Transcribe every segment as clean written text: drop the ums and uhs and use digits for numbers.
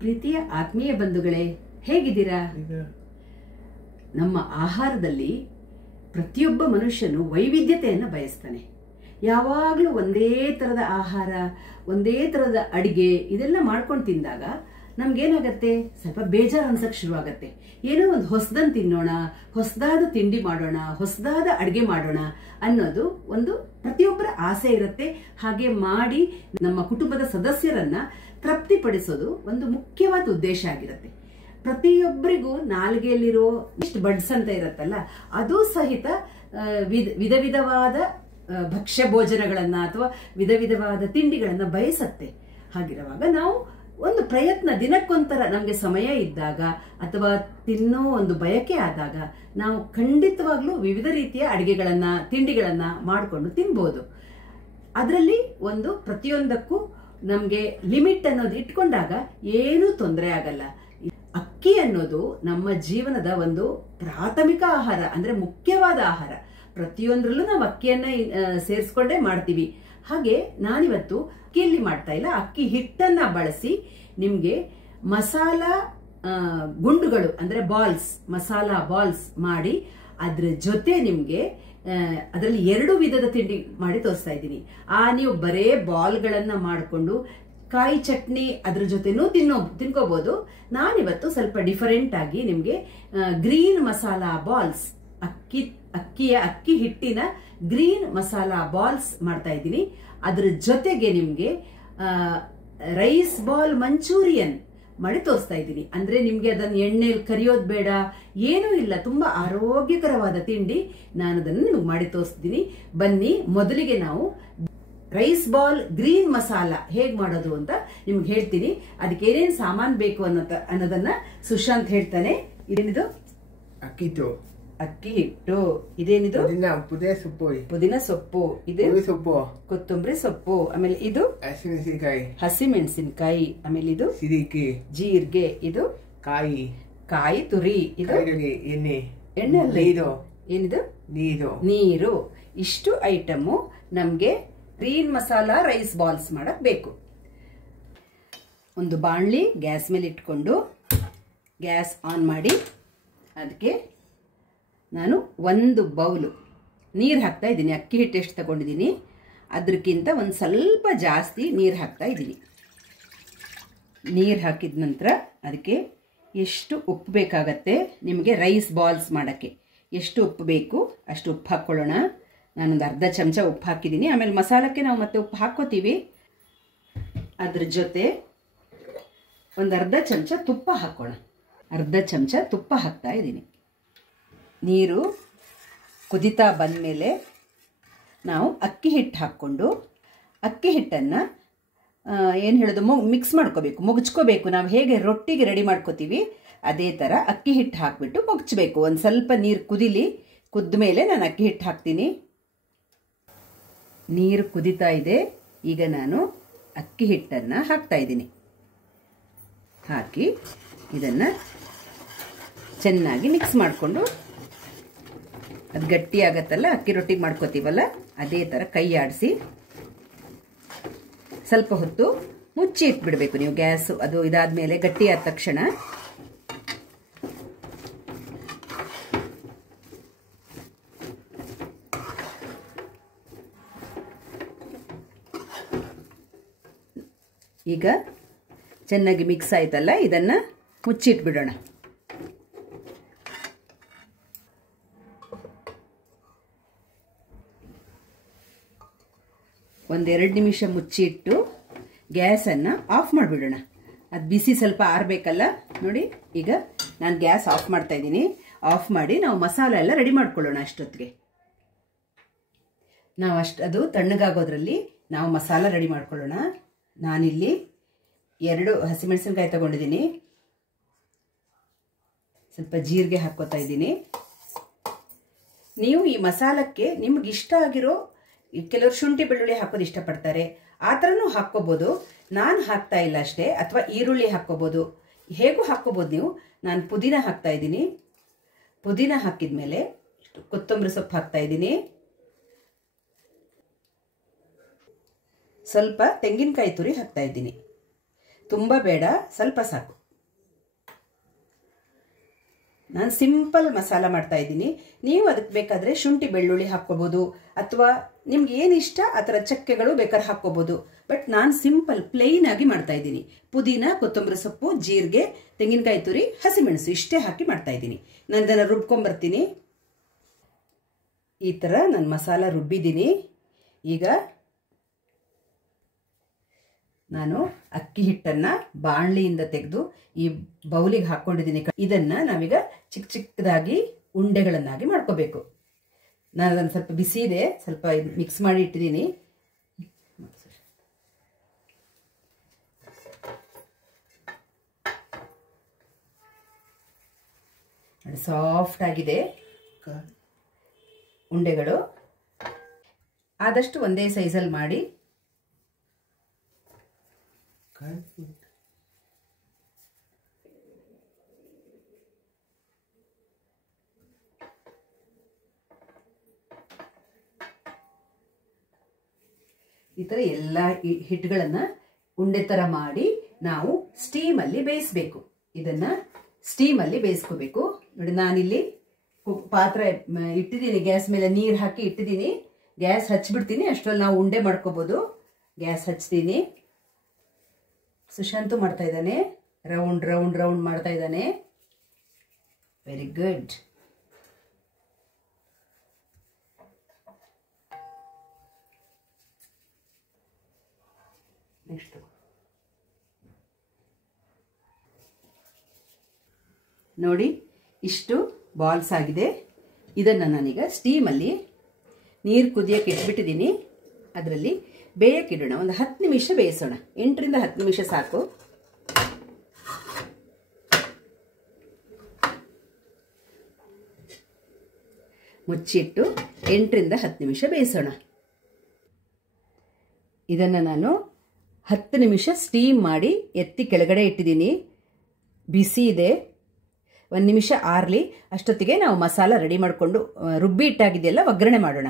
ಪ್ರೀತಿಯ ಆತ್ಮೀಯ ಬಂಧುಗಳೇ, ಹೇಗಿದ್ದೀರಾ? ನಮ್ಮ ಆಹಾರದಲ್ಲಿ ಪ್ರತಿಯೊಬ್ಬ ಮನುಷ್ಯನು ವೈವಿಧ್ಯತೆಯನ್ನು ಬಯಸ್ತಾನೆ. ಯಾವಾಗಲೂ ಒಂದೇ ಥರದ ಆಹಾರ, ಒಂದೇ ಥರದ ಅಡಿಗೆ ಇದೆಲ್ಲ ಮಾಡ್ಕೊಂಡು ತಿಂದಾಗ ನಮ್ಗೇನಾಗತ್ತೆ, ಸ್ವಲ್ಪ ಬೇಜಾರು ಅನ್ಸಕ್ಕೆ ಶುರುವಾಗತ್ತೆ. ಏನೋ ಒಂದು ಹೊಸದನ್ನು ತಿನ್ನೋಣ, ಹೊಸದಾದ ತಿಂಡಿ ಮಾಡೋಣ, ಹೊಸದಾದ ಅಡಿಗೆ ಮಾಡೋಣ ಅನ್ನೋದು ಒಂದು ಪ್ರತಿಯೊಬ್ಬರ ಆಸೆ ಇರುತ್ತೆ. ಹಾಗೆ ಮಾಡಿ ನಮ್ಮ ಕುಟುಂಬದ ಸದಸ್ಯರನ್ನ ತೃಪ್ತಿಪಡಿಸೋದು ಒಂದು ಮುಖ್ಯವಾದ ಉದ್ದೇಶ ಆಗಿರುತ್ತೆ. ಪ್ರತಿಯೊಬ್ಬರಿಗೂ ನಾಲ್ಗೆಯಲ್ಲಿರೋ ಇಷ್ಟು ಬಡ್ಸ್ ಅಂತ ಇರತ್ತಲ್ಲ, ಅದು ಸಹಿತ ವಿಧ ವಿಧವಾದ ಭಕ್ಷ್ಯ ಭೋಜನಗಳನ್ನ ಅಥವಾ ವಿಧ ವಿಧವಾದ ತಿಂಡಿಗಳನ್ನ ಬಯಸತ್ತೆ. ಹಾಗಿರುವಾಗ ನಾವು ಒಂದು ಪ್ರಯತ್ನ, ದಿನಕ್ಕೊಂಥರ ನಮಗೆ ಸಮಯ ಇದ್ದಾಗ ಅಥವಾ ತಿನ್ನೋ ಒಂದು ಬಯಕೆ ಆದಾಗ ನಾವು ಖಂಡಿತವಾಗ್ಲೂ ವಿವಿಧ ರೀತಿಯ ಅಡಿಗೆಗಳನ್ನ, ತಿಂಡಿಗಳನ್ನ ಮಾಡಿಕೊಂಡು ತಿನ್ಬೋದು. ಅದರಲ್ಲಿ ಒಂದು ಪ್ರತಿಯೊಂದಕ್ಕೂ ನಮಗೆ ಲಿಮಿಟ್ ಅನ್ನೋದು ಇಟ್ಕೊಂಡಾಗ ಏನೂ ತೊಂದರೆ ಆಗಲ್ಲ. ಅಕ್ಕಿ ಅನ್ನೋದು ನಮ್ಮ ಜೀವನದ ಒಂದು ಪ್ರಾಥಮಿಕ ಆಹಾರ, ಅಂದ್ರೆ ಮುಖ್ಯವಾದ ಆಹಾರ. ಪ್ರತಿಯೊಂದರಲ್ಲೂ ನಾವು ಅಕ್ಕಿಯನ್ನ ಸೇರಿಸ್ಕೊಂಡೇ ಮಾಡ್ತೀವಿ. ಹಾಗೆ ನಾನಿವತ್ತು ಅಕ್ಕಿಯಲ್ಲಿ ಮಾಡ್ತಾ ಇಲ್ಲ, ಅಕ್ಕಿ ಹಿಟ್ಟನ್ನ ಬಳಸಿ ನಿಮ್ಗೆ ಮಸಾಲಾ ಗುಂಡುಗಳು ಅಂದ್ರೆ ಬಾಲ್ಸ್, ಮಸಾಲಾ ಬಾಲ್ಸ್ ಮಾಡಿ ಅದ್ರ ಜೊತೆ ನಿಮ್ಗೆ ಅದರಲ್ಲಿ 2 ವಿಧದ ತಿಂಡಿ ಮಾಡಿ ತೋರಿಸ್ತಾ ಇದ್ದೀನಿ. ನೀವು ಬರೇ ಬಾಲ್ಗಳನ್ನ ಮಾಡಿಕೊಂಡು ಕಾಯಿ ಚಟ್ನಿ ಅದ್ರ ಜೊತೆನೂ ತಿನ್ಕೋಬಹುದು. ನಾನಿವತ್ತು ಸ್ವಲ್ಪ ಡಿಫರೆಂಟ್ ಆಗಿ ನಿಮ್ಗೆ ಗ್ರೀನ್ ಮಸಾಲಾ ಬಾಲ್ಸ್, ಅಕ್ಕಿ ಹಿಟ್ಟಿನ ಗ್ರೀನ್ ಮಸಾಲಾ ಬಾಲ್ಸ್ ಮಾಡ್ತಾ ಇದ್ದೀನಿ. ಅದ್ರ ಜೊತೆಗೆ ನಿಮ್ಗೆ ರೈಸ್ ಬಾಲ್ ಮಂಚೂರಿಯನ್ ಮಾಡಿ ತೋರಿಸ್ತಾ ಇದ್ದೀನಿ. ಅಂದ್ರೆ ನಿಮ್ಗೆ ಅದನ್ನ ಎಣ್ಣೆಯಲ್ಲಿ ಕರಿಯೋದು ಬೇಡ, ಏನೂ ಇಲ್ಲ, ತುಂಬಾ ಆರೋಗ್ಯಕರವಾದ ತಿಂಡಿ. ನಾನು ಅದನ್ನು ನಿಮ್ಗೆ ಮಾಡಿ ತೋರಿಸ್ತೀನಿ. ಬನ್ನಿ, ಮೊದಲಿಗೆ ನಾವು ರೈಸ್ ಬಾಲ್ ಗ್ರೀನ್ ಮಸಾಲ ಹೇಗ್ ಮಾಡೋದು ಅಂತ ನಿಮ್ಗೆ ಹೇಳ್ತೀನಿ. ಅದಕ್ಕೆ ಏನೇನು ಸಾಮಾನ್ ಬೇಕು ಅನ್ನೋದನ್ನ ಸುಶಾಂತ್ ಹೇಳ್ತಾನೆ. ಇದೇನಿದು? ಅಕ್ಕಿ ಹಿಟ್ಟು. ಇದೇನಿದು? ಪುದೀನ ಸೊಪ್ಪು. ಇದು ಕೊತ್ತಂಬರಿ ಸೊಪ್ಪು. ಆಮೇಲೆ ಇದು ಹಸಿಮೆಣಸಿನಕಾಯಿ. ಆಮೇಲೆ ಇದು ಜೀರಿಗೆ. ಇದು ಕಾಯಿ ತುರಿ. ಇದು ಎಣ್ಣೆ ಅಲ್ಲ, ಏನಿದು? ನೀರು. ಇಷ್ಟು ಐಟಮು ನಮ್ಗೆ ಗ್ರೀನ್ ಮಸಾಲಾ ರೈಸ್ ಬಾಲ್ಸ್ ಮಾಡಕ್ ಬೇಕು. ಒಂದು ಬಾಣಲಿ ಗ್ಯಾಸ್ ಮೇಲೆ ಇಟ್ಕೊಂಡು ಗ್ಯಾಸ್ ಆನ್ ಮಾಡಿ ಅದಕ್ಕೆ ನಾನು 1 ಬೌಲು ನೀರು ಹಾಕ್ತಾ ಇದ್ದೀನಿ. ಅಕ್ಕಿ ಹಿಟ್ಟು ಎಷ್ಟು ತಗೊಂಡಿದ್ದೀನಿ ಅದಕ್ಕಿಂತ ಒಂದು ಸ್ವಲ್ಪ ಜಾಸ್ತಿ ನೀರು ಹಾಕ್ತಾ ಇದ್ದೀನಿ. ನೀರು ಹಾಕಿದ ನಂತರ ಅದಕ್ಕೆ ಎಷ್ಟು ಉಪ್ಪು ಬೇಕಾಗತ್ತೆ ನಿಮಗೆ ರೈಸ್ ಬಾಲ್ಸ್ ಮಾಡೋಕ್ಕೆ, ಎಷ್ಟು ಉಪ್ಪು ಬೇಕು ಅಷ್ಟು ಉಪ್ಪು ಹಾಕ್ಕೊಳ್ಳೋಣ. ನಾನೊಂದು ಅರ್ಧ ಚಮಚ ಉಪ್ಪು ಹಾಕಿದ್ದೀನಿ. ಆಮೇಲೆ ಮಸಾಲಕ್ಕೆ ನಾವು ಮತ್ತೆ ಉಪ್ಪು ಹಾಕ್ಕೋತೀವಿ. ಅದ್ರ ಜೊತೆ ಒಂದು ಅರ್ಧ ಚಮಚ ತುಪ್ಪ ಹಾಕೋಣ. ಅರ್ಧ ಚಮಚ ತುಪ್ಪ ಹಾಕ್ತಾ ಇದ್ದೀನಿ. ನೀರು ಕುದಿತಾ ಬಂದಮೇಲೆ ನಾವು ಅಕ್ಕಿ ಹಿಟ್ಟು ಹಾಕ್ಕೊಂಡು ಅಕ್ಕಿ ಹಿಟ್ಟನ್ನು ಏನು ಹೇಳೋದು, ಮಿಕ್ಸ್ ಮಾಡ್ಕೋಬೇಕು, ಮುಗ್ಚ್ಕೋಬೇಕು. ನಾವು ಹೇಗೆ ರೊಟ್ಟಿಗೆ ರೆಡಿ ಮಾಡ್ಕೋತೀವಿ ಅದೇ ಥರ ಅಕ್ಕಿ ಹಿಟ್ಟು ಹಾಕ್ಬಿಟ್ಟು ಮುಗ್ಚಬೇಕು. ಒಂದು ಸ್ವಲ್ಪ ನೀರು ಕುದ್ದ ಮೇಲೆ ನಾನು ಅಕ್ಕಿ ಹಿಟ್ಟು ಹಾಕ್ತೀನಿ. ನೀರು ಕುದಿತಾ ಇದೆ. ಈಗ ನಾನು ಅಕ್ಕಿ ಹಿಟ್ಟನ್ನು ಹಾಕ್ತಾ ಇದ್ದೀನಿ. ಹಾಕಿ ಇದನ್ನು ಚೆನ್ನಾಗಿ ಮಿಕ್ಸ್ ಮಾಡಿಕೊಂಡು, ಅದು ಗಟ್ಟಿ ಆಗತ್ತಲ್ಲ, ಅಕ್ಕಿ ರೊಟ್ಟಿಗೆ ಮಾಡ್ಕೋತೀವಲ್ಲ ಅದೇ ಥರ ಕೈ ಆಡಿಸಿ ಸ್ವಲ್ಪ ಹೊತ್ತು ಮುಚ್ಚಿ ಇಟ್ಬಿಡ್ಬೇಕು ನೀವು. ಗ್ಯಾಸ್ ಅದು ಇದಾದ್ಮೇಲೆ ಗಟ್ಟಿ ಆದ ತಕ್ಷಣ ಈಗ ಚೆನ್ನಾಗಿ ಮಿಕ್ಸ್ ಆಯ್ತಲ್ಲ, ಇದನ್ನ ಮುಚ್ಚಿಟ್ಬಿಡೋಣ. ಒಂದೆರಡು ನಿಮಿಷ ಮುಚ್ಚಿಟ್ಟು ಗ್ಯಾಸನ್ನು ಆಫ್ ಮಾಡಿಬಿಡೋಣ. ಅದು ಬಿಸಿ ಸ್ವಲ್ಪ ಆರಬೇಕಲ್ಲ. ನೋಡಿ, ಈಗ ನಾನು ಗ್ಯಾಸ್ ಆಫ್ ಮಾಡ್ತಾ ಇದ್ದೀನಿ. ಆಫ್ ಮಾಡಿ ನಾವು ಮಸಾಲ ಎಲ್ಲ ರೆಡಿ ಮಾಡ್ಕೊಳ್ಳೋಣ. ಅಷ್ಟೊತ್ತಿಗೆ ನಾವು ಅದು ತಣ್ಣಗಾಗೋದ್ರಲ್ಲಿ ನಾವು ಮಸಾಲ ರೆಡಿ ಮಾಡ್ಕೊಳ್ಳೋಣ. ನಾನಿಲ್ಲಿ 2 ಹಸಿಮೆಣಸಿನಕಾಯಿ ತಗೊಂಡಿದ್ದೀನಿ. ಸ್ವಲ್ಪ ಜೀರಿಗೆ ಹಾಕ್ಕೋತಾ ಇದ್ದೀನಿ. ನೀವು ಈ ಮಸಾಲಕ್ಕೆ ನಿಮ್ಗೆ ಇಷ್ಟ ಆಗಿರೋ, ಕೆಲವರು ಶುಂಠಿ ಬೆಳ್ಳುಳ್ಳಿ ಹಾಕೋದು ಇಷ್ಟಪಡ್ತಾರೆ, ಆ ಥರನೂ ಹಾಕ್ಕೋಬೋದು. ನಾನು ಹಾಕ್ತಾ ಇಲ್ಲ ಅಷ್ಟೇ. ಅಥವಾ ಈರುಳ್ಳಿ ಹಾಕ್ಕೋಬೋದು, ಹೇಗೂ ಹಾಕ್ಕೋಬೋದು ನೀವು. ನಾನು ಪುದೀನ ಹಾಕ್ತಾ ಇದ್ದೀನಿ. ಪುದೀನ ಹಾಕಿದ ಮೇಲೆ ಕೊತ್ತಂಬರಿ ಸೊಪ್ಪು ಹಾಕ್ತಾ ಇದ್ದೀನಿ. ಸ್ವಲ್ಪ ತೆಂಗಿನಕಾಯಿ ತುರಿ ಹಾಕ್ತಾ ಇದ್ದೀನಿ. ತುಂಬ ಬೇಡ, ಸ್ವಲ್ಪ ಸಾಕು. ನಾನು ಸಿಂಪಲ್ ಮಸಾಲ ಮಾಡ್ತಾ ಇದ್ದೀನಿ. ನೀವು ಅದಕ್ಕೆ ಬೇಕಾದರೆ ಶುಂಠಿ ಬೆಳ್ಳುಳ್ಳಿ ಹಾಕ್ಕೋಬೋದು, ಅಥವಾ ನಿಮ್ಗೆ ಏನು ಇಷ್ಟ ಆ ಥರ ಚಕ್ಕೆಗಳು ಬೇಕಾದ್ರೆ ಹಾಕ್ಕೋಬೋದು. ಬಟ್ ನಾನು ಸಿಂಪಲ್ ಪ್ಲೇನ್ ಆಗಿ ಮಾಡ್ತಾ ಇದ್ದೀನಿ. ಪುದೀನ, ಕೊತ್ತಂಬರಿ ಸೊಪ್ಪು, ಜೀರಿಗೆ, ತೆಂಗಿನಕಾಯಿ ತುರಿ, ಹಸಿಮೆಣಸು ಇಷ್ಟೇ ಹಾಕಿ ಮಾಡ್ತಾ ಇದ್ದೀನಿ. ನಾನು ಇದನ್ನು ರುಬ್ಕೊಂಬರ್ತೀನಿ. ಈ ಥರ ನಾನು ಮಸಾಲ ರುಬ್ಬಿದ್ದೀನಿ. ಈಗ ನಾನು ಅಕ್ಕಿ ಹಿಟ್ಟನ್ನು ಬಾಣಲಿಯಿಂದ ತೆಗೆದು ಈ ಬೌಲಿಗೆ ಹಾಕ್ಕೊಂಡಿದ್ದೀನಿ. ಇದನ್ನು ನಾವೀಗ ಚಿಕ್ಕ ಚಿಕ್ಕದಾಗಿ ಉಂಡೆಗಳನ್ನಾಗಿ ಮಾಡ್ಕೋಬೇಕು. ನಾನು ಅದನ್ನು ಸ್ವಲ್ಪ ಬಿಸಿ ಇದೆ, ಸ್ವಲ್ಪ ಮಿಕ್ಸ್ ಮಾಡಿ ಇಟ್ಟಿದ್ದೀನಿ. ಸಾಫ್ಟ್ ಆಗಿದೆ ಉಂಡೆಗಳು. ಆದಷ್ಟು ಒಂದೇ ಸೈಜಲ್ಲಿ ಮಾಡಿ. ಈ ಥರ ಎಲ್ಲ ಹಿಟ್ಟುಗಳನ್ನು ಉಂಡೆ ಥರ ಮಾಡಿ ನಾವು ಸ್ಟೀಮಲ್ಲಿ ಬೇಯಿಸಬೇಕು. ಇದನ್ನು ಸ್ಟೀಮಲ್ಲಿ ಬೇಯಿಸ್ಕೋಬೇಕು. ನೋಡಿ, ನಾನಿಲ್ಲಿ ಪಾತ್ರೆ ಇಟ್ಟಿದ್ದೀನಿ, ಗ್ಯಾಸ್ ಮೇಲೆ ನೀರು ಹಾಕಿ ಇಟ್ಟಿದ್ದೀನಿ. ಗ್ಯಾಸ್ ಹಚ್ಚಿಬಿಡ್ತೀನಿ. ಅಷ್ಟರಲ್ಲಿ ನಾವು ಉಂಡೆ ಮಾಡ್ಕೋಬೋದು. ಗ್ಯಾಸ್ ಹಚ್ತೀನಿ. ಸುಶಾಂತು ಮಾಡ್ತಾ ಇದ್ದಾನೆ, ರೌಂಡ್ ರೌಂಡ್ ರೌಂಡ್ ಮಾಡ್ತಾ ಇದ್ದಾನೆ. Very good. ನೆಕ್ಸ್ಟ್ ನೋಡಿ, ಇಷ್ಟು ಬಾಲ್ಸ್ ಆಗಿದೆ. ಇದನ್ನು ನಾನೀಗ ಸ್ಟೀಮಲ್ಲಿ ನೀರು ಕುದಿಯೋಕೆ ಇಟ್ಬಿಟ್ಟಿದ್ದೀನಿ. ಅದರಲ್ಲಿ ಬೇಯಕ್ಕಿಡೋಣ. ಒಂದು 10 ನಿಮಿಷ ಬೇಯಿಸೋಣ. 8 ರಿಂದ 10 ನಿಮಿಷ ಸಾಕು. ಮುಚ್ಚಿಟ್ಟು 8 ರಿಂದ 10 ನಿಮಿಷ ಬೇಯಿಸೋಣ. ಇದನ್ನು ನಾನು 10 ನಿಮಿಷ ಸ್ಟೀಮ್ ಮಾಡಿ ಎತ್ತಿ ಕೆಳಗಡೆ ಇಟ್ಟಿದ್ದೀನಿ. ಬಿಸಿ ಇದೆ. 1 ನಿಮಿಷ ಆರಲಿ. ಅಷ್ಟೊತ್ತಿಗೆ ನಾವು ಮಸಾಲ ರೆಡಿ ಮಾಡಿಕೊಂಡು ರುಬ್ಬಿ ಇಟ್ಟಾಗಿದೆಯಲ್ಲ ಒಗ್ಗರಣೆ ಮಾಡೋಣ.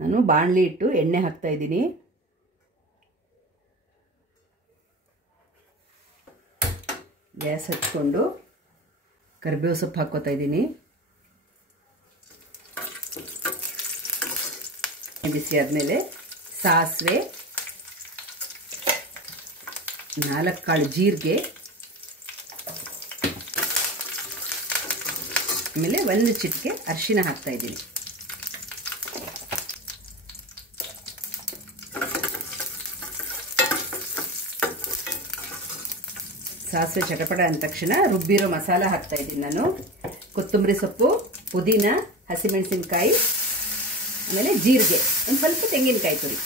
ನಾನು ಬಾಣಲಿ ಇಟ್ಟು ಎಣ್ಣೆ ಹಾಕ್ತಾ ಇದ್ದೀನಿ. ಗ್ಯಾಸ್ ಹಚ್ಕೊಂಡು ಕರಿಬೇವು ಸೊಪ್ಪು ಹಾಕ್ಕೋತಾ ಇದ್ದೀನಿ. ಬಿಸಿ ಆದಮೇಲೆ ಸಾಸಿವೆ, 4 ಕಾಳು ಜೀರಿಗೆ, ಆಮೇಲೆ 1 ಚಿಟಿಕೆ ಅರಿಶಿನ ಹಾಕ್ತಾ ಇದ್ದೀನಿ. ಸಾಸಿವೆ ಚಟಪಟ ಅಂದ ತಕ್ಷಣ ರುಬ್ಬಿರೋ ಮಸಾಲ ಹಾಕ್ತಾ ಇದ್ದೀನಿ ನಾನು. ಕೊತ್ತಂಬರಿ ಸೊಪ್ಪು, ಪುದೀನ, ಹಸಿಮೆಣಸಿನಕಾಯಿ, ಆಮೇಲೆ ಜೀರಿಗೆ, ಒಂದು ಸ್ವಲ್ಪ ತೆಂಗಿನಕಾಯಿ ತುರಿ.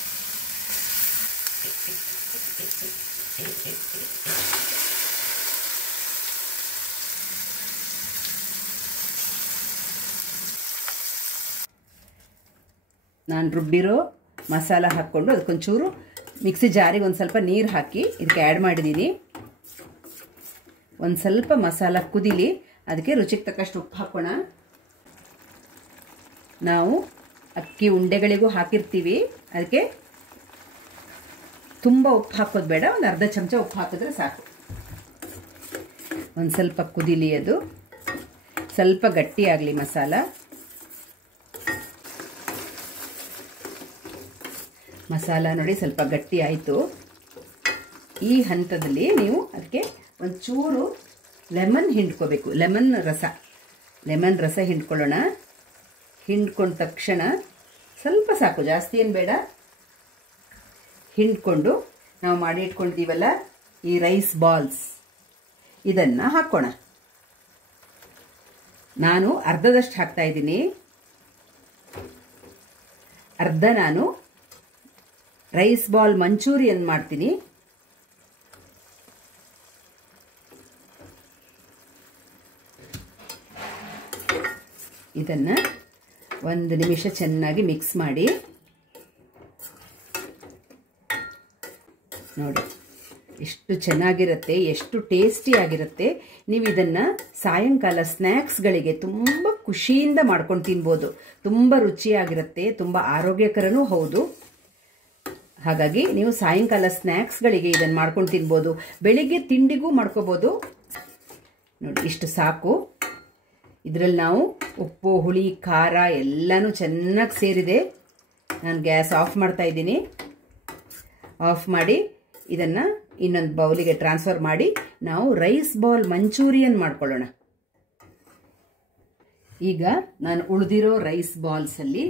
ನಾನು ರುಬ್ಬಿರೋ ಮಸಾಲ ಹಾಕ್ಕೊಂಡು ಅದಕ್ಕೊಂಚೂರು ಮಿಕ್ಸಿ ಜಾರಿಗೆ ಒಂದು ಸ್ವಲ್ಪ ನೀರು ಹಾಕಿ ಇದಕ್ಕೆ ಆ್ಯಡ್ ಮಾಡಿದ್ದೀನಿ. ಒಂದು ಸ್ವಲ್ಪ ಮಸಾಲ ಕುದಿಲಿ. ಅದಕ್ಕೆ ರುಚಿಗೆ ತಕ್ಕಷ್ಟು ಉಪ್ಪು ಹಾಕೋಣ. ನಾವು ಅಕ್ಕಿ ಉಂಡೆಗಳಿಗೂ ಹಾಕಿರ್ತೀವಿ, ಅದಕ್ಕೆ ತುಂಬ ಉಪ್ಪು ಹಾಕೋದು ಬೇಡ. ಒಂದು ಅರ್ಧ ಚಮಚ ಉಪ್ಪು ಹಾಕಿದ್ರೆ ಸಾಕು. ಒಂದು ಸ್ವಲ್ಪ ಕುದಿಲಿ. ಅದು ಸ್ವಲ್ಪ ಗಟ್ಟಿಯಾಗಲಿ ಮಸಾಲ. ಮಸಾಲ ನೋಡಿ ಸ್ವಲ್ಪ ಗಟ್ಟಿ ಆಯಿತು. ಈ ಹಂತದಲ್ಲಿ ನೀವು ಅದಕ್ಕೆ ಒಂಚೂರು ಲೆಮನ್ ಹಿಂಡ್ಕೋಬೇಕು. ಲೆಮನ್ ರಸ ಹಿಂಡ್ಕೊಳ್ಳೋಣ. ಹಿಂಡ್ಕೊಂಡ ತಕ್ಷಣ ಸ್ವಲ್ಪ ಸಾಕು, ಜಾಸ್ತಿ ಏನು ಬೇಡ. ಹಿಂಡ್ಕೊಂಡು ನಾವು ಮಾಡಿ ಇಟ್ಕೊಂಡಿದ್ದೀವಲ್ಲ ಈ ರೈಸ್ ಬಾಲ್ಸ್, ಇದನ್ನು ಹಾಕೋಣ. ನಾನು ಅರ್ಧದಷ್ಟು ಹಾಕ್ತಾ ಇದ್ದೀನಿ. ಅರ್ಧ ನಾನು ರೈಸ್ ಬಾಲ್ ಮಂಚೂರಿಯನ್ ಮಾಡ್ತೀನಿ. ಇದನ್ನು 1 ನಿಮಿಷ ಚೆನ್ನಾಗಿ ಮಿಕ್ಸ್ ಮಾಡಿ. ನೋಡಿ ಎಷ್ಟು ಚೆನ್ನಾಗಿರುತ್ತೆ, ಎಷ್ಟು ಟೇಸ್ಟಿಯಾಗಿರುತ್ತೆ. ನೀವು ಇದನ್ನು ಸಾಯಂಕಾಲ ಸ್ನ್ಯಾಕ್ಸ್ಗಳಿಗೆ ತುಂಬ ಖುಷಿಯಿಂದ ಮಾಡ್ಕೊಂಡು ತಿನ್ಬೋದು. ತುಂಬ ರುಚಿಯಾಗಿರುತ್ತೆ, ತುಂಬ ಆರೋಗ್ಯಕರನೂ ಹೌದು. ಹಾಗಾಗಿ ನೀವು ಸಾಯಂಕಾಲ ಸ್ನ್ಯಾಕ್ಸ್ಗಳಿಗೆ ಇದನ್ನು ಮಾಡ್ಕೊಂಡು ತಿನ್ಬೋದು, ಬೆಳಿಗ್ಗೆ ತಿಂಡಿಗೂ ಮಾಡ್ಕೋಬೋದು. ನೋಡಿ ಇಷ್ಟು ಸಾಕು. ಇದರಲ್ಲಿ ನಾವು ಉಪ್ಪು, ಹುಳಿ, ಖಾರ ಎಲ್ಲನೂ ಚೆನ್ನಾಗಿ ಸೇರಿದೆ. ನಾನು ಗ್ಯಾಸ್ ಆಫ್ ಮಾಡ್ತಾ ಇದ್ದೀನಿ. ಆಫ್ ಮಾಡಿ ಇದನ್ನು ಇನ್ನೊಂದು ಬೌಲಿಗೆ ಟ್ರಾನ್ಸ್ಫರ್ ಮಾಡಿ ನಾವು ರೈಸ್ ಬಾಲ್ ಮಂಚೂರಿಯನ್ ಮಾಡ್ಕೊಳ್ಳೋಣ. ಈಗ ನಾನು ಉಳಿದಿರೋ ರೈಸ್ ಬಾಲ್ಸಲ್ಲಿ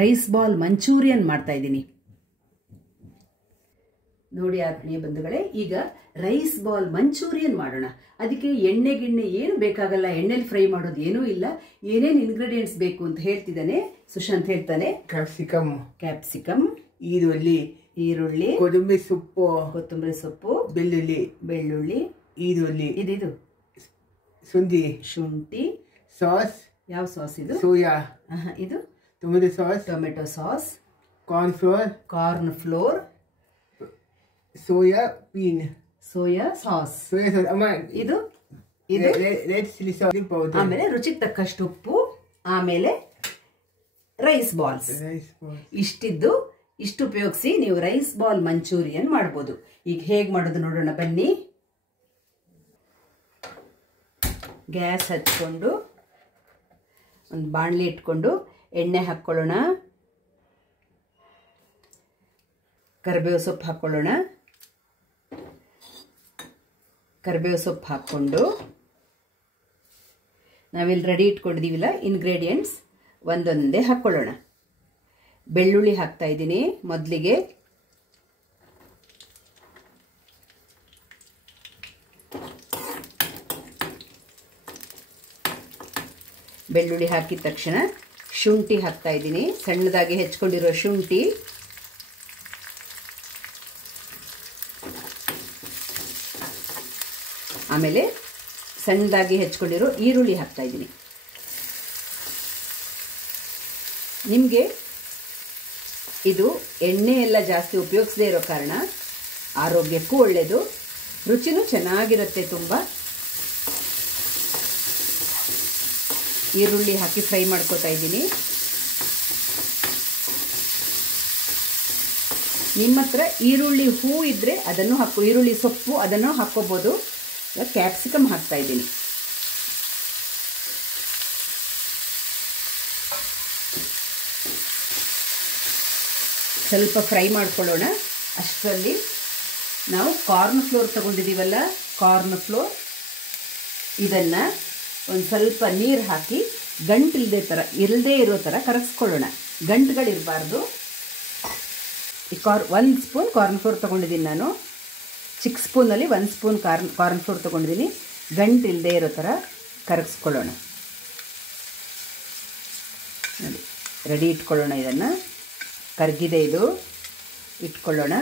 ರೈಸ್ ಬಾಲ್ ಮಂಚೂರಿಯನ್ ಮಾಡ್ತಾ ಇದ್ದೀನಿ. ನೋಡಿ ಆತ್ಮೀಯ ಬಂಧುಗಳೇ, ಈಗ ರೈಸ್ ಬಾಲ್ ಮಂಚೂರಿಯನ್ ಮಾಡೋಣ. ಅದಕ್ಕೆ ಎಣ್ಣೆ ಗಿಣ್ಣೆ ಏನು ಬೇಕಾಗಲ್ಲ, ಎಣ್ಣೆಲಿ ಫ್ರೈ ಮಾಡೋದು ಏನೂ ಇಲ್ಲ. ಏನೇನು ಇಂಗ್ರೀಡಿಯೆಂಟ್ಸ್ ಬೇಕು ಅಂತ ಹೇಳ್ತಿದ್ದಾನೆ ಸುಶಾಂತ್, ಹೇಳ್ತಾನೆ. ಕ್ಯಾಪ್ಸಿಕಮ್, ಈರುಳ್ಳಿ, ಕೊತ್ತಂಬರಿ ಸೊಪ್ಪು, ಬೆಳ್ಳುಳ್ಳಿ, ಈರುಳ್ಳಿ, ಇದು ಶುಂಠಿ, ಸಾಸ್. ಯಾವ ಸಾಸ್ ಇದು? ಸೋಯಾ. ಇದು tomato sauce, corn flour, soya sauce, ಇದು ಆಮೇಲೆ ರುಚಿಗೆ ತಕ್ಕಷ್ಟು ಉಪ್ಪು, ಆಮೇಲೆ ರೈಸ್ ಬಾಲ್ಸ್. ಇಷ್ಟು ಉಪಯೋಗಿಸಿ ನೀವು ರೈಸ್ ಬಾಲ್ ಮಂಚೂರಿಯನ್ ಮಾಡ್ಬೋದು. ಈಗ ಹೇಗೆ ಮಾಡೋದು ನೋಡೋಣ ಬನ್ನಿ. ಗ್ಯಾಸ್ ಹಚ್ಕೊಂಡು ಒಂದು ಬಾಣಲಿ ಇಟ್ಕೊಂಡು ಎಣ್ಣೆ ಹಾಕ್ಕೊಳ್ಳೋಣ. ಕರಿಬೇವು ಸೊಪ್ಪು ಹಾಕ್ಕೊಳ್ಳೋಣ. ಕರಿಬೇವು ಸೊಪ್ಪು ಹಾಕ್ಕೊಂಡು ನಾವಿಲ್ಲಿ ರೆಡಿ ಇಟ್ಕೊಂಡಿದ್ದೀವಿಲ್ಲ ಇಂಗ್ರೀಡಿಯೆಂಟ್ಸ್, ಒಂದೊಂದೇ ಹಾಕ್ಕೊಳ್ಳೋಣ. ಬೆಳ್ಳುಳ್ಳಿ ಹಾಕ್ತಾ ಇದ್ದೀನಿ ಮೊದಲಿಗೆ. ಬೆಳ್ಳುಳ್ಳಿ ಹಾಕಿದ ತಕ್ಷಣ ಶುಂಠಿ ಹಾಕ್ತಾ ಇದ್ದೀನಿ, ಸಣ್ಣದಾಗಿ ಹೆಚ್ಕೊಂಡಿರೋ ಶುಂಠಿ. ಆಮೇಲೆ ಸಣ್ಣದಾಗಿ ಹೆಚ್ಕೊಂಡಿರೋ ಈರುಳ್ಳಿ ಹಾಕ್ತಾ ಇದ್ದೀನಿ. ನಿಮಗೆ ಇದು ಎಣ್ಣೆ ಎಲ್ಲ ಜಾಸ್ತಿ ಉಪಯೋಗಿಸದೇ ಇರೋ ಕಾರಣ ಆರೋಗ್ಯಕ್ಕೂ ಒಳ್ಳೆಯದು, ರುಚಿನೂ ಚೆನ್ನಾಗಿರುತ್ತೆ ತುಂಬ. ಈರುಳ್ಳಿ ಹಾಕಿ ಫ್ರೈ ಮಾಡ್ಕೋತಾ ಇದ್ದೀನಿ. ನಿಮ್ಮ ಹತ್ರ ಈರುಳ್ಳಿ ಹೂ ಇದ್ದರೆ ಅದನ್ನು ಈರುಳ್ಳಿ ಸೊಪ್ಪು ಅದನ್ನು ಹಾಕ್ಕೋಬೋದು. ಕ್ಯಾಪ್ಸಿಕಮ್ ಹಾಕ್ತಾ ಇದ್ದೀನಿ. ಸ್ವಲ್ಪ ಫ್ರೈ ಮಾಡ್ಕೊಳ್ಳೋಣ. ಅಷ್ಟರಲ್ಲಿ ನಾವು ಕಾರ್ನ್ ಫ್ಲೋರ್ ತಗೊಂಡಿದ್ದೀವಲ್ಲ, ಕಾರ್ನ್ ಫ್ಲೋರ್ ಇದನ್ನು ಒಂದು ಸ್ವಲ್ಪ ನೀರು ಹಾಕಿ ಇಲ್ಲದೇ ಇರೋ ಥರ ಕರಗಿಸ್ಕೊಳ್ಳೋಣ. ಗಂಟುಗಳಿರಬಾರ್ದು. ಈ 1 ಸ್ಪೂನ್ ಕಾರ್ನ್ ಫ್ಲೋರ್ ತೊಗೊಂಡಿದ್ದೀನಿ ನಾನು. ಚಿಕ್ಕ ಸ್ಪೂನಲ್ಲಿ 1 ಸ್ಪೂನ್ ಕಾರ್ನ್ ಫ್ಲೋರ್ ತೊಗೊಂಡಿದ್ದೀನಿ. ಗಂಟು ಇಲ್ಲದೆ ಇರೋ ಥರ ಕರಗಿಸ್ಕೊಳ್ಳೋಣ. ನೋಡಿ ರೆಡಿ ಇಟ್ಕೊಳ್ಳೋಣ. ಇದನ್ನು ಕರಗಿದೆ, ಇದು ಇಟ್ಕೊಳ್ಳೋಣ.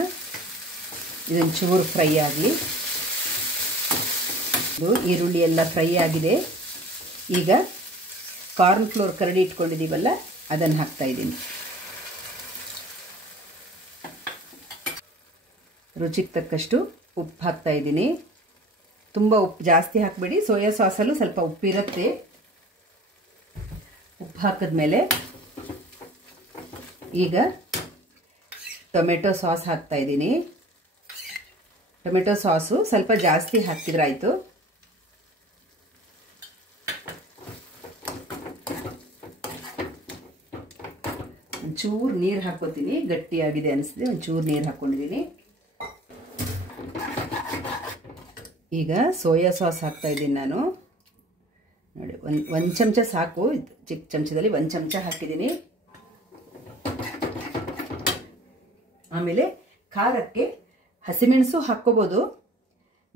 ಇದೊಂದು ಚೂರು ಫ್ರೈ ಆಗಲಿ. ಇದು ಈರುಳ್ಳಿ ಎಲ್ಲ ಫ್ರೈ ಆಗಿದೆ. ಈಗ ಕಾರ್ನ್ ಫ್ಲೋರ್ ಕರಡಿ ಇಟ್ಕೊಂಡಿದ್ದೀವಲ್ಲ ಅದನ್ನು ಹಾಕ್ತಾ ಇದ್ದೀನಿ. ರುಚಿಗೆ ತಕ್ಕಷ್ಟು ಉಪ್ಪು ಹಾಕ್ತಾ ಇದ್ದೀನಿ. ತುಂಬ ಉಪ್ಪು ಜಾಸ್ತಿ ಹಾಕಬೇಡಿ, ಸೋಯಾ ಸಾಸಲ್ಲೂ ಸ್ವಲ್ಪ ಉಪ್ಪಿರುತ್ತೆ. ಉಪ್ಪು ಹಾಕಿದ್ಮೇಲೆ ಈಗ ಟೊಮೆಟೊ ಸಾಸ್ ಹಾಕ್ತಾ ಇದ್ದೀನಿ. ಟೊಮೆಟೊ ಸಾಸು ಸ್ವಲ್ಪ ಜಾಸ್ತಿ ಹಾಕಿದ್ರಾಯಿತು. ಒಂಚೂರು ನೀರು ಹಾಕ್ಕೋತೀನಿ, ಗಟ್ಟಿಯಾಗಿದೆ ಅನಿಸಿದೆ. ಒಂಚೂರು ನೀರು ಹಾಕ್ಕೊಂಡಿದ್ದೀನಿ. ಈಗ ಸೋಯಾ ಸಾಸ್ ಹಾಕ್ತಾ ಇದ್ದೀನಿ ನಾನು. ನೋಡಿ ಒಂದು ಚಮಚ ಸಾಕು, ಚಿಕ್ಕ ಚಮಚದಲ್ಲಿ 1 ಚಮಚ ಹಾಕಿದ್ದೀನಿ. ಆಮೇಲೆ ಖಾರಕ್ಕೆ ಹಸಿಮೆಣಸು ಹಾಕ್ಕೋಬೋದು.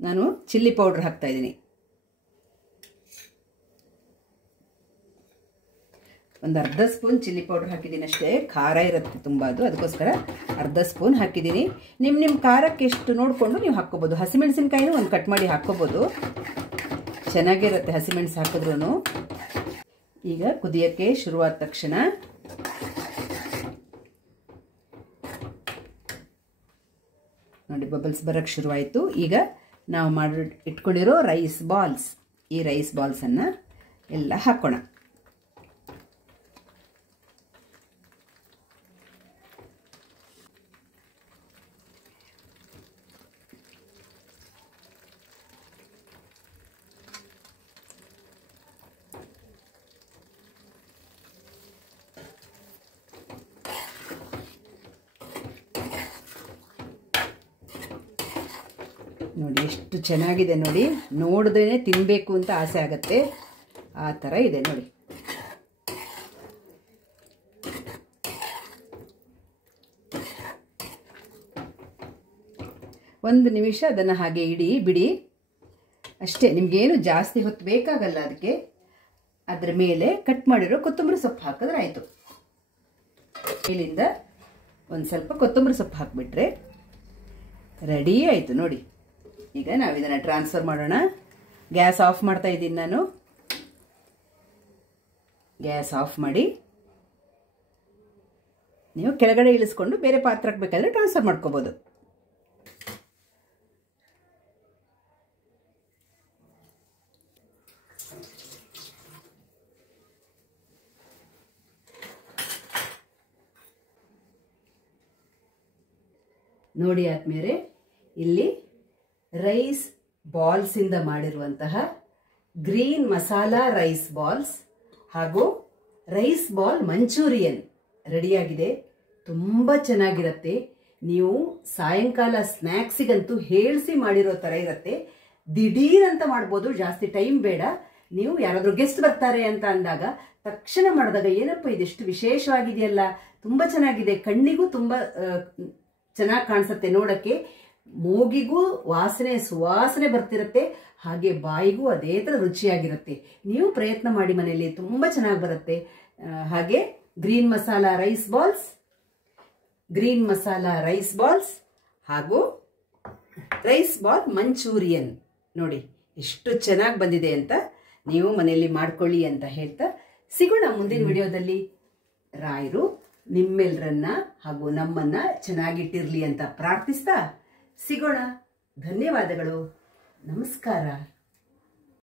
ನಾನು ಚಿಲ್ಲಿ ಪೌಡ್ರ್ ಹಾಕ್ತಾ ಇದ್ದೀನಿ. ಒಂದು ಅರ್ಧ ಸ್ಪೂನ್ ಚಿಲ್ಲಿ ಪೌಡ್ರ್ ಹಾಕಿದ್ದೀನಿ ಅಷ್ಟೇ. ಖಾರ ಇರುತ್ತೆ ತುಂಬ, ಅದಕ್ಕೋಸ್ಕರ ಅರ್ಧ ಸ್ಪೂನ್ ಹಾಕಿದ್ದೀನಿ. ನಿಮ್ಮ ಖಾರಕ್ಕೆ ಎಷ್ಟು ನೋಡಿಕೊಂಡು ನೀವು ಹಾಕ್ಕೋಬೋದು. ಹಸಿಮೆಣಸಿನ್ಕಾಯಿನೂ ಒಂದು ಕಟ್ ಮಾಡಿ ಹಾಕ್ಕೋಬೋದು, ಚೆನ್ನಾಗಿರುತ್ತೆ ಹಸಿಮೆಣಸು ಹಾಕಿದ್ರೂ. ಈಗ ಕುದಿಯೋಕ್ಕೆ ಶುರುವಾದ ತಕ್ಷಣ ನೋಡಿ ಬಬಲ್ಸ್ ಬರೋಕ್ಕೆ ಶುರುವಾಯಿತು. ಈಗ ನಾವು ಇಟ್ಕೊಂಡಿರೋ ರೈಸ್ ಬಾಲ್ಸ್, ಈ ರೈಸ್ ಬಾಲ್ಸನ್ನು ಎಲ್ಲ ಹಾಕೋಣ. ನೋಡಿ ಎಷ್ಟು ಚೆನ್ನಾಗಿದೆ ನೋಡಿ, ನೋಡಿದ್ರೇ ತಿನ್ನಬೇಕು ಅಂತ ಆಸೆ ಆಗುತ್ತೆ, ಆ ಥರ ಇದೆ ನೋಡಿ. ಒಂದು ನಿಮಿಷ ಅದನ್ನು ಹಾಗೆ ಬಿಡಿ ಅಷ್ಟೇ. ನಿಮಗೇನು ಜಾಸ್ತಿ ಹೊತ್ತು ಬೇಕಾಗಲ್ಲ ಅದಕ್ಕೆ. ಅದರ ಮೇಲೆ ಕಟ್ ಮಾಡಿರೋ ಕೊತ್ತಂಬರಿ ಸೊಪ್ಪು ಹಾಕಿದ್ರೆ ಆಯಿತು. ಮೇಲಿಂದ ಒಂದು ಸ್ವಲ್ಪ ಕೊತ್ತಂಬರಿ ಸೊಪ್ಪು ಹಾಕಿಬಿಟ್ರೆ ರೆಡಿ ಆಯಿತು ನೋಡಿ. ಈಗ ನಾವು ಇದನ್ನು ಟ್ರಾನ್ಸ್ಫರ್ ಮಾಡೋಣ. ಗ್ಯಾಸ್ ಆಫ್ ಮಾಡ್ತಾ ಇದ್ದೀನಿ ನಾನು. ಗ್ಯಾಸ್ ಆಫ್ ಮಾಡಿ ನೀವು ಕೆಳಗಡೆ ಇಳಿಸ್ಕೊಂಡು ಬೇರೆ ಪಾತ್ರಕ್ಕೆ ಬೇಕಾದರೆ ಟ್ರಾನ್ಸ್ಫರ್ ಮಾಡ್ಕೋಬೋದು. ನೋಡಿ ಆದ್ಮೇಲೆ ಇಲ್ಲಿ ರೈಸ್ ಬಾಲ್ಸ್ ಇಂದ ಮಾಡಿರುವಂತಹ ಗ್ರೀನ್ ಮಸಾಲಾ ರೈಸ್ ಬಾಲ್ಸ್ ಹಾಗೂ ರೈಸ್ ಬಾಲ್ ಮಂಚೂರಿಯನ್ ರೆಡಿಯಾಗಿದೆ. ತುಂಬ ಚೆನ್ನಾಗಿರುತ್ತೆ. ನೀವು ಸಾಯಂಕಾಲ ಸ್ನ್ಯಾಕ್ಸಿಗಂತೂ ಹೇಳಿಸಿ ಮಾಡಿರೋ ಥರ ಇರುತ್ತೆ. ದಿಢೀರ್ ಅಂತ ಮಾಡ್ಬೋದು, ಜಾಸ್ತಿ ಟೈಮ್ ಬೇಡ. ನೀವು ಯಾರಾದರೂ ಗೆಸ್ಟ್ ಬರ್ತಾರೆ ಅಂತ ಅಂದಾಗ ತಕ್ಷಣ ಮಾಡಿದಾಗ ಏನಪ್ಪ ಇದೆಷ್ಟು ವಿಶೇಷವಾಗಿದೆಯಲ್ಲ, ತುಂಬ ಚೆನ್ನಾಗಿದೆ, ಕಣ್ಣಿಗೂ ತುಂಬ ಚೆನ್ನಾಗಿ ಕಾಣಿಸುತ್ತೆ ನೋಡಕ್ಕೆ, ಮೂಗಿಗೂ ಸುವಾಸನೆ ಬರ್ತಿರುತ್ತೆ, ಹಾಗೆ ಬಾಯಿಗೂ ಅದೇ ಥರ ರುಚಿಯಾಗಿರುತ್ತೆ. ನೀವು ಪ್ರಯತ್ನ ಮಾಡಿ ಮನೆಯಲ್ಲಿ, ತುಂಬ ಚೆನ್ನಾಗಿ ಬರುತ್ತೆ. ಹಾಗೆ ಗ್ರೀನ್ ಮಸಾಲಾ ರೈಸ್ ಬಾಲ್ಸ್ ಹಾಗೂ ರೈಸ್ ಬಾಲ್ ಮಂಚೂರಿಯನ್ ನೋಡಿ ಎಷ್ಟು ಚೆನ್ನಾಗಿ ಬಂದಿದೆ ಅಂತ ನೀವು ಮನೆಯಲ್ಲಿ ಮಾಡ್ಕೊಳ್ಳಿ ಅಂತ ಹೇಳ್ತಾ ಸಿಗೋಣ ಮುಂದಿನ ವಿಡಿಯೋದಲ್ಲಿ. ರಾಯರು ನಿಮ್ಮೆಲ್ಲರನ್ನ ಹಾಗೂ ನಮ್ಮನ್ನ ಚೆನ್ನಾಗಿಟ್ಟಿರ್ಲಿ ಅಂತ ಪ್ರಾರ್ಥಿಸ್ತಾ ಸಿಗೋಣ. ಧನ್ಯವಾದಗಳು. ನಮಸ್ಕಾರ.